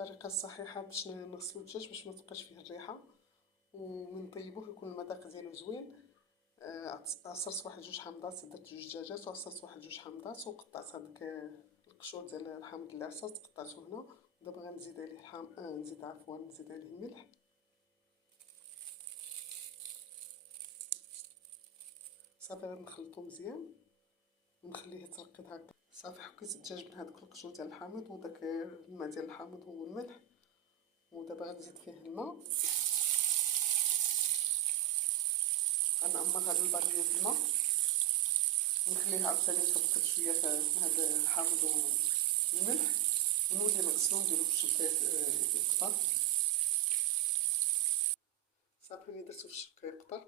الطريقه الصحيحه باش نغسلو الدجاج باش ما تبقاش فيه الريحه ومن نطيبوه يكون المذاق ديالو زوين. عصرت واحد 2 حامضات، درت 2 دجاجات وعصرت واحد 2 حامضات وقطعت هذاك القشور ديال الحامض اللي عصرت قطعته هنا. ودابا غنزيد عليه نزيد عليه الملح. صافي غنخلطو مزيان ونخليه يترقد هكا. صافي حكيت الدجاج من هذوك القشور ديال الحامض وداك الماء ديال الحامض والملح. ودابا غنزيد فيه الماء، غنعمر هاد البانيو بالماء ونخليه عاوتاني يترقد شويه في هاد الحامض والملح، ونولي نغسلو نديرو في الشبكه يقطر. صافي ملي درتو في الشبكه يقطر